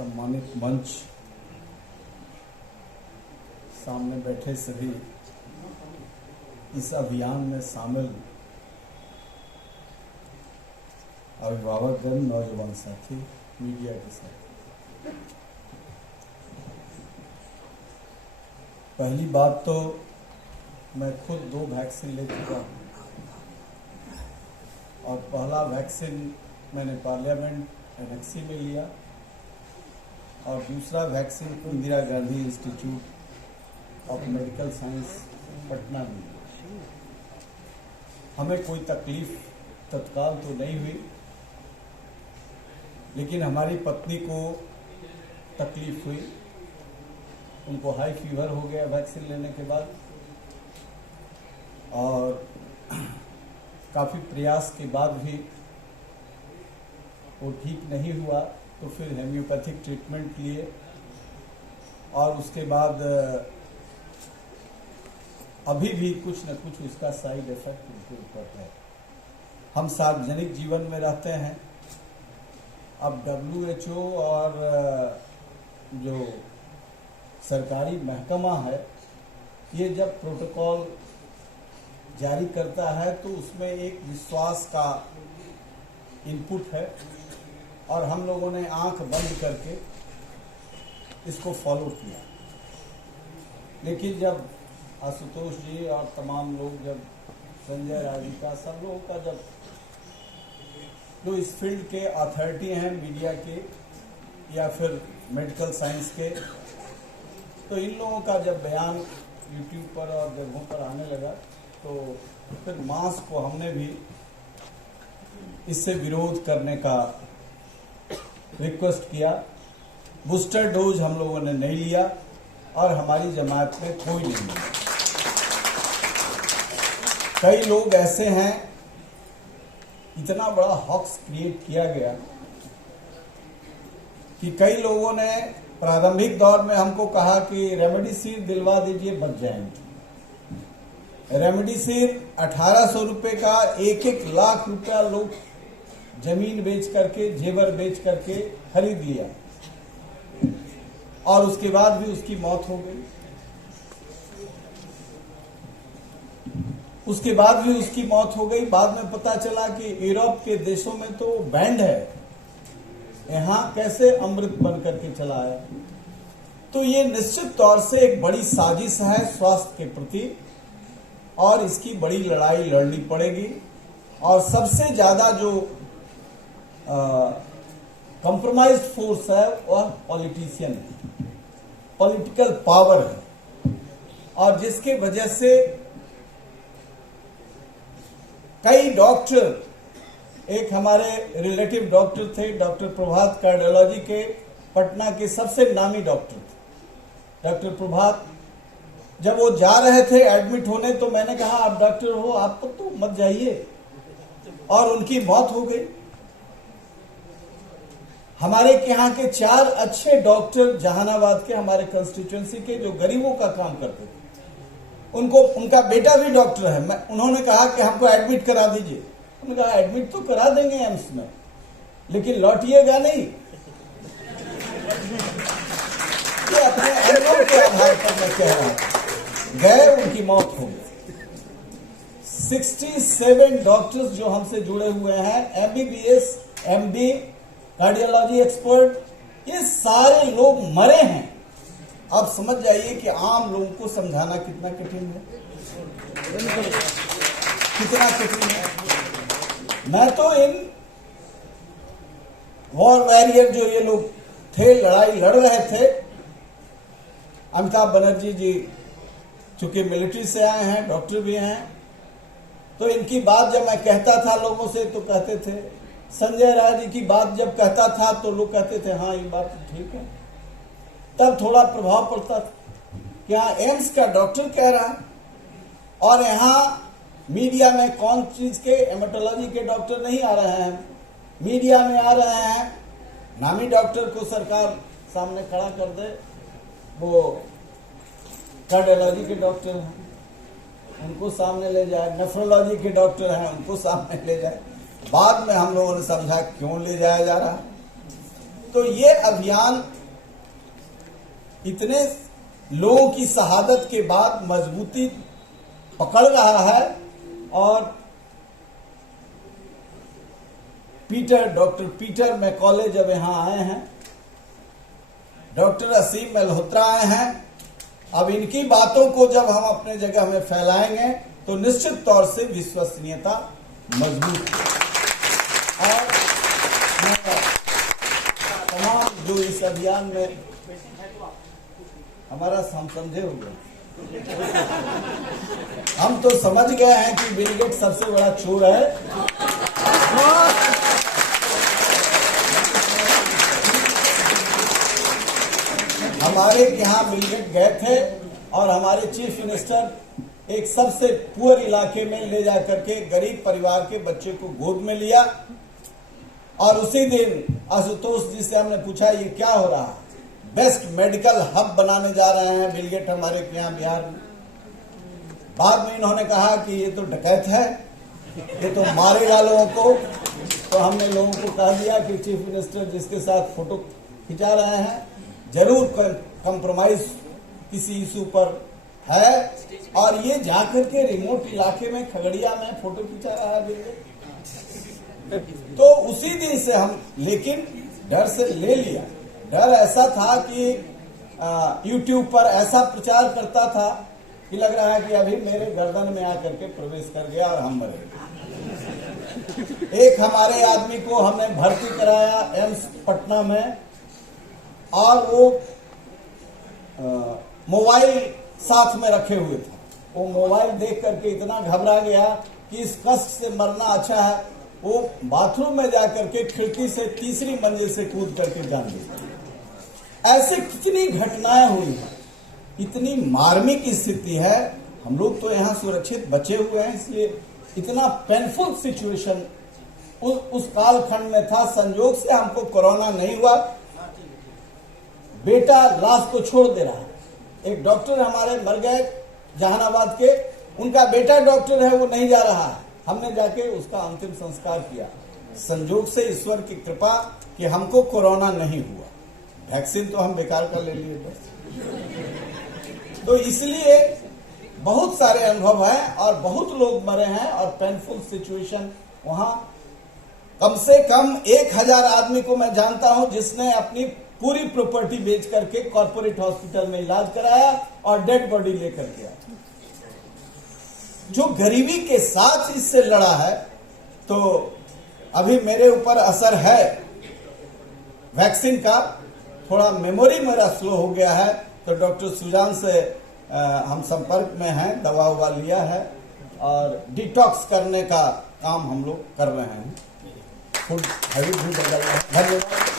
सम्मानित मंच, सामने बैठे सभी इस अभियान में शामिल अभिभावकगण, नौजवान साथी, मीडिया के साथी, पहली बात तो मैं खुद 2 वैक्सीन ले चुका हूँ और पहला वैक्सीन मैंने पार्लियामेंट एनेक्सी में लिया और दूसरा vaccine Indira Gandhi institute of medical science Patna में लिया। हमें कोई तकलीफ तत्काल तो नहीं हुई, लेकिन हमारी पत्नी को तकलीफ हुई। उनको हाई फीवर हो गया वैक्सीन लेने के बाद और काफ़ी प्रयास के बाद भी वो ठीक नहीं हुआ, तो फिर होम्योपैथिक ट्रीटमेंट लिए और उसके बाद अभी भी कुछ न कुछ उसका साइड इफेक्ट उनके ऊपर है। हम सार्वजनिक जीवन में रहते हैं। अब WHO और जो सरकारी महकमा है, ये जब प्रोटोकॉल जारी करता है तो उसमें एक विश्वास का इनपुट है और हम लोगों ने आंख बंद करके इसको फॉलो किया। लेकिन जब आशुतोष जी और तमाम लोग, जब संजय राधिका, सब लोगों का, जब जो इस फील्ड के अथॉरिटी हैं, मीडिया के या फिर मेडिकल साइंस के, तो इन लोगों का जब बयान यूट्यूब पर और जगहों पर आने लगा तो फिर मास को हमने भी इससे विरोध करने का रिक्वेस्ट किया। बूस्टर डोज हम लोगों ने नहीं लिया और हमारी जमात में कोई नहीं लिया। कई लोग ऐसे हैं, इतना बड़ा हॉक्स क्रिएट किया गया कि कई लोगों ने प्रारंभिक दौर में हमको कहा कि रेमडेसिविर दिलवा दीजिए, बच जाएंगे। रेमडेसिविर 1800 रुपए का 1-1 लाख रुपया लोग जमीन बेच करके, जेवर बेच करके खरीद लिया और उसके बाद भी उसकी मौत हो गई। उसके बाद भी उसकी मौत हो गई। बाद में पता चला कि यूरोप के देशों में तो बैंड है, यहां कैसे अमृत बन करके चला है। तो ये निश्चित तौर से एक बड़ी साजिश है स्वास्थ्य के प्रति और इसकी बड़ी लड़ाई लड़नी पड़ेगी। और सबसे ज्यादा जो कंप्रोमाइज्ड फोर्स है वह पॉलिटिशियन है, पॉलिटिकल पावर है, और जिसके वजह से कई डॉक्टर, एक हमारे रिलेटिव डॉक्टर थे, डॉक्टर प्रभात, कार्डियोलॉजी के पटना के सबसे नामी डॉक्टर थे। डॉक्टर प्रभात जब वो जा रहे थे एडमिट होने, तो मैंने कहा आप डॉक्टर हो, आप तो मत जाइए, और उनकी मौत हो गई। हमारे यहाँ के 4 अच्छे डॉक्टर जहानाबाद के, हमारे कंस्टिट्यूएंसी के, जो गरीबों का काम करते थे, उनका बेटा भी डॉक्टर है। उन्होंने कहा कि हमको एडमिट करा दीजिए। उन्होंने कहा एडमिट तो करा देंगे एम्स में, लेकिन लौटिएगा नहीं। ये अपने अनुभव के आधार पर मैं कह रहा हूं। गए, उनकी मौत हो गई। 67 डॉक्टर्स जो हमसे जुड़े हुए हैं, MBBS, MD, कार्डियोलॉजी एक्सपर्ट, ये सारे लोग मरे हैं। आप समझ जाइए कि आम लोगों को समझाना कितना कठिन है, कितना कठिन है। मैं तो इन वॉर वॉरियर जो ये लोग थे, लड़ाई लड़ रहे थे, अमिताभ बनर्जी जी चूंकि मिलिट्री से आए हैं, डॉक्टर भी हैं, तो इनकी बात जब मैं कहता था लोगों से तो कहते थे, संजय राय जी की बात जब कहता था तो लोग कहते थे हाँ ये बात तो ठीक है। तब थोड़ा प्रभाव पड़ता था कि हाँ एम्स का डॉक्टर कह रहा है, और यहाँ मीडिया में कौन चीज के हेमेटोलॉजी के डॉक्टर नहीं आ रहे हैं, मीडिया में आ रहे हैं। नामी डॉक्टर को सरकार सामने खड़ा कर दे, वो कार्डियोलॉजी के डॉक्टर हैं, उनको सामने ले जाए, नेफ्रोलॉजी के डॉक्टर हैं, उनको सामने ले जाए। बाद में हम लोगों ने समझा क्यों ले जाया जा रहा है। तो ये अभियान इतने लोगों की शहादत के बाद मजबूती पकड़ रहा है और डॉक्टर पीटर मैकॉले जब यहां आए हैं, डॉक्टर असीम मल्होत्रा आए हैं, अब इनकी बातों को जब हम अपने जगह में फैलाएंगे तो निश्चित तौर से विश्वसनीयता मजबूत है। और तमाम जो इस अभियान में हमारा हम समझे हुए, हम तो समझ गए हैं कि बिल गेट्स सबसे बड़ा चोर है। हमारे यहाँ बिल गेट गए थे और हमारे चीफ मिनिस्टर एक सबसे पुअर इलाके में ले जाकर के गरीब परिवार के बच्चे को गोद में लिया और उसी दिन आशुतोष जी से हमने पूछा ये क्या हो रहा है, बेस्ट मेडिकल हब बनाने जा रहे हैं बिल गेट हमारे यहाँ बिहार में। बाद में इन्होंने कहा कि ये तो डकैत है, ये तो मारेगा लोगों को। तो हमने लोगों को कह दिया कि चीफ मिनिस्टर जिसके साथ फोटो खिंचा रहे हैं जरूर कंप्रोमाइज किसी इशू पर है और ये जाकर के रिमोट इलाके में खगड़िया में फोटो खिंचा रहा है बिल गेट। तो उसी दिन से हम लेकिन डर से ले लिया। डर ऐसा था कि यूट्यूब पर ऐसा प्रचार करता था कि लग रहा है कि अभी मेरे गर्दन में आकर के प्रवेश कर गया और हम मरे। एक हमारे आदमी को हमने भर्ती कराया एम्स पटना में और वो मोबाइल साथ में रखे हुए था। वो मोबाइल देख करके इतना घबरा गया कि इस कष्ट से मरना अच्छा है, वो बाथरूम में जाकर के खिड़की से तीसरी मंजिल से कूद करके जान गया। ऐसे कितनी घटनाएं हुई हैं, इतनी मार्मिक स्थिति है। हम लोग तो यहाँ सुरक्षित बचे हुए हैं, इसलिए इतना पेनफुल सिचुएशन उस कालखंड में था। संयोग से हमको कोरोना नहीं हुआ। बेटा लाश को छोड़ दे रहा है, एक डॉक्टर हमारे मर गए जहानाबाद के, उनका बेटा डॉक्टर है, वो नहीं जा रहा है। हमने जाके उसका अंतिम संस्कार किया। संयोग से ईश्वर की कृपा कि हमको कोरोना नहीं हुआ। वैक्सीन तो हम बेकार कर ले लिए बस। तो इसलिए बहुत सारे अनुभव हैं और बहुत लोग मरे हैं और पेनफुल सिचुएशन वहां। कम से कम 1000 आदमी को मैं जानता हूं जिसने अपनी पूरी प्रॉपर्टी बेच करके कॉर्पोरेट हॉस्पिटल में इलाज कराया और डेड बॉडी लेकर गया। जो गरीबी के साथ इससे लड़ा है, तो अभी मेरे ऊपर असर है वैक्सीन का। थोड़ा मेमोरी मेरा स्लो हो गया है, तो डॉक्टर सुजान से हम संपर्क में हैं, दवा उवा लिया है और डिटॉक्स करने का काम हम लोग कर रहे हैं। फूड हैबिट भी बदल रहा है। धन्यवाद।